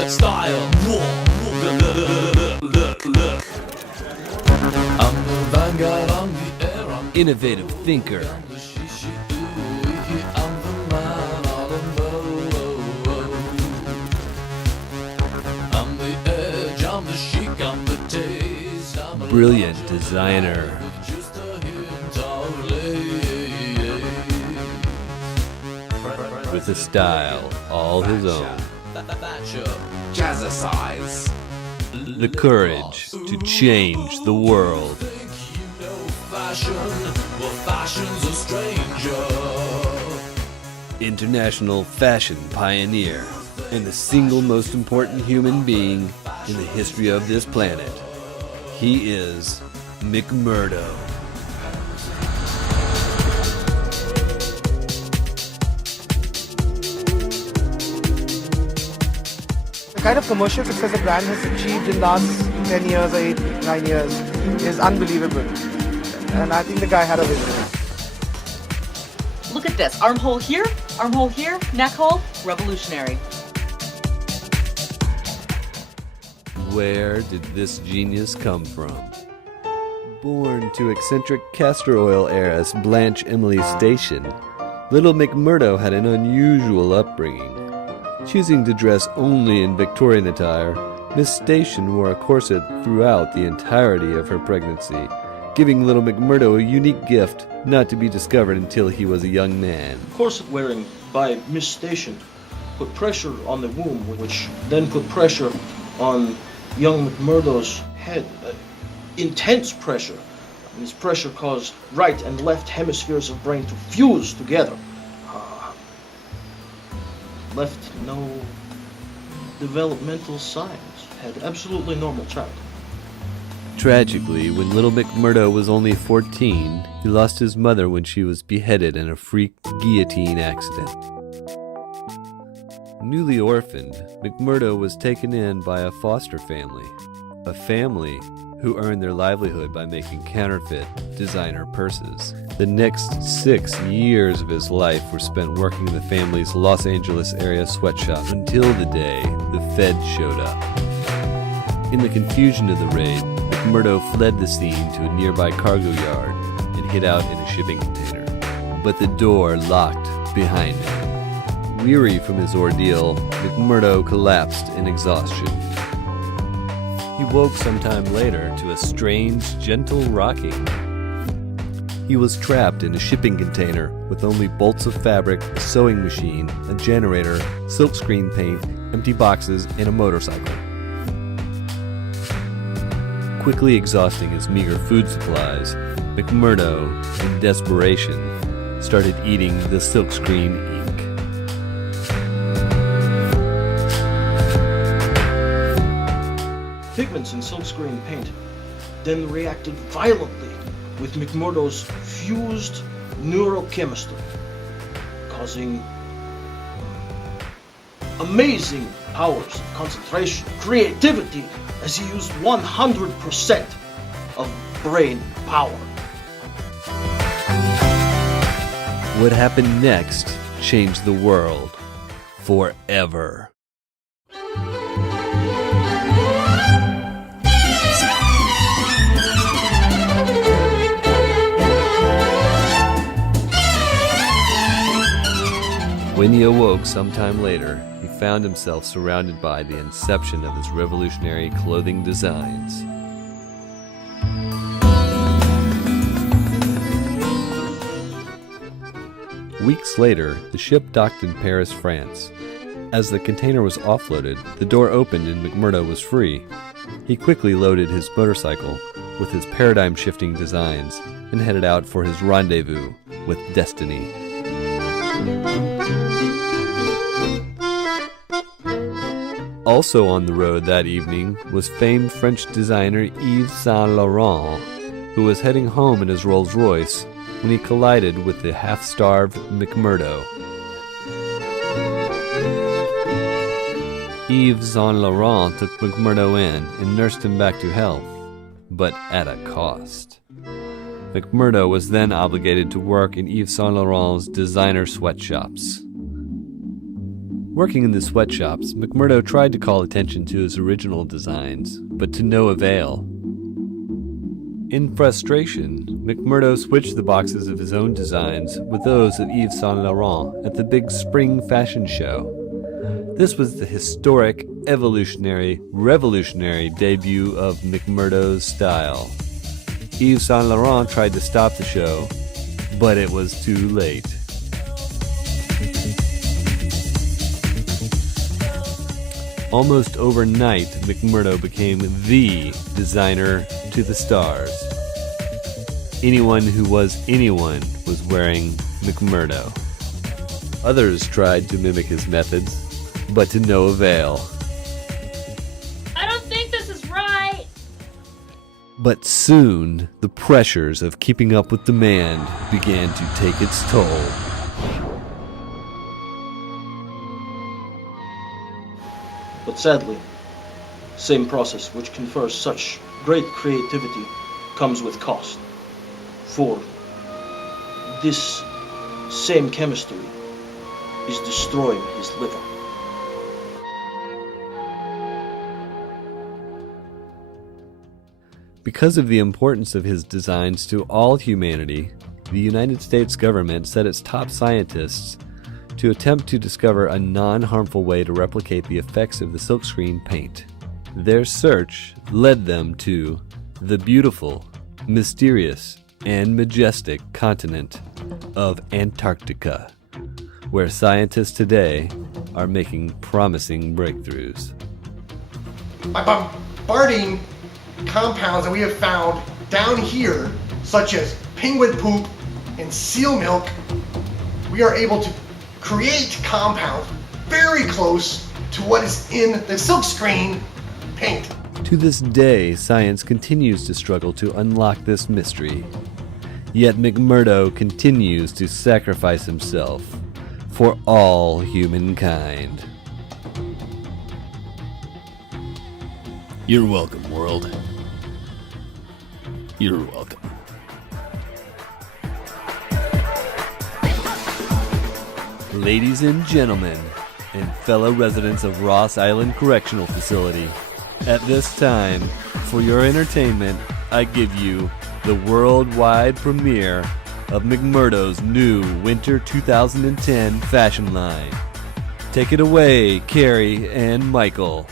set style. Look. I'm the vanguard on the air. I'm Innovative thinker. I'm the man on the I'm the edge, I'm the chic, I'm the taste. I'm a Brilliant designer. just a hint of lace. With a style all his own. Jazzercise. The courage to change the world. Think you know fashion, well fashion's a stranger. International fashion pioneer. And the single most important human being in the history of this planet. He is McMurdo. The kind of commercial success a brand has achieved in the last 10 years or 8, 9 years is unbelievable. And I think the guy had a vision. Look at this. Armhole here, neck hole, revolutionary. Where did this genius come from? Born to eccentric castor oil heiress Blanche Emily Station, little McMurdo had an unusual upbringing. Choosing to dress only in Victorian attire, Miss Station wore a corset throughout the entirety of her pregnancy, giving little McMurdo a unique gift not to be discovered until he was a young man. Corset wearing by Miss Station put pressure on the womb, which then put pressure on young McMurdo's head. Intense pressure. And this pressure caused right and left hemispheres of brain to fuse together. Left no developmental signs. Had absolutely normal child. Tragically, when little McMurdo was only 14, he lost his mother when she was beheaded in a freak guillotine accident. Newly orphaned, McMurdo was taken in by a foster family, a family who earned their livelihood by making counterfeit designer purses. The next 6 years of his life were spent working in the family's Los Angeles area sweatshop until the day the feds showed up. In the confusion of the raid, McMurdo fled the scene to a nearby cargo yard and hid out in a shipping container. But the door locked behind him. Weary from his ordeal, McMurdo collapsed in exhaustion. He woke sometime later to a strange, gentle rocking. He was trapped in a shipping container with only bolts of fabric, a sewing machine, a generator, silkscreen paint, empty boxes, and a motorcycle. Quickly exhausting his meager food supplies, McMurdo, in desperation, started eating the silkscreen ink. Pigments in silkscreen paint then reacted violently with McMurdo's fused neurochemistry, causing amazing powers of concentration, creativity, as he used 100% of brain power. What happened next changed the world forever. When he awoke sometime later, he found himself surrounded by the inception of his revolutionary clothing designs. Weeks later, the ship docked in Paris, France. As the container was offloaded, the door opened and McMurdo was free. He quickly loaded his motorcycle with his paradigm-shifting designs and headed out for his rendezvous with destiny. Also on the road that evening was famed French designer Yves Saint Laurent, who was heading home in his Rolls-Royce when he collided with the half-starved McMurdo. Yves Saint Laurent took McMurdo in and nursed him back to health, but at a cost. McMurdo was then obligated to work in Yves Saint Laurent's designer sweatshops. Working in the sweatshops, McMurdo tried to call attention to his original designs, but to no avail. In frustration, McMurdo switched the boxes of his own designs with those of Yves Saint Laurent at the big spring fashion show. This was the historic, evolutionary, revolutionary debut of McMurdo's style. Yves Saint Laurent tried to stop the show, but it was too late. Almost overnight, McMurdo became the designer to the stars. Anyone who was anyone was wearing McMurdo. Others tried to mimic his methods, but to no avail. I don't think this is right. But soon, the pressures of keeping up with demand began to take its toll. But sadly, same process which confers such great creativity comes with cost. For this same chemistry is destroying his liver. Because of the importance of his designs to all humanity, the United States government set its top scientists to attempt to discover a non-harmful way to replicate the effects of the silkscreen paint. Their search led them to the beautiful, mysterious, and majestic continent of Antarctica, where scientists today are making promising breakthroughs. By bombarding compounds that we have found down here, such as penguin poop and seal milk, we are able to create compounds very close to what is in the silkscreen paint. To this day, science continues to struggle to unlock this mystery. Yet McMurdo continues to sacrifice himself for all humankind. You're welcome, world. You're welcome. Ladies and gentlemen, and fellow residents of Ross Island Correctional Facility, at this time, for your entertainment, I give you the worldwide premiere of McMurdo's new Winter 2010 fashion line. Take it away, Carrie and Michael.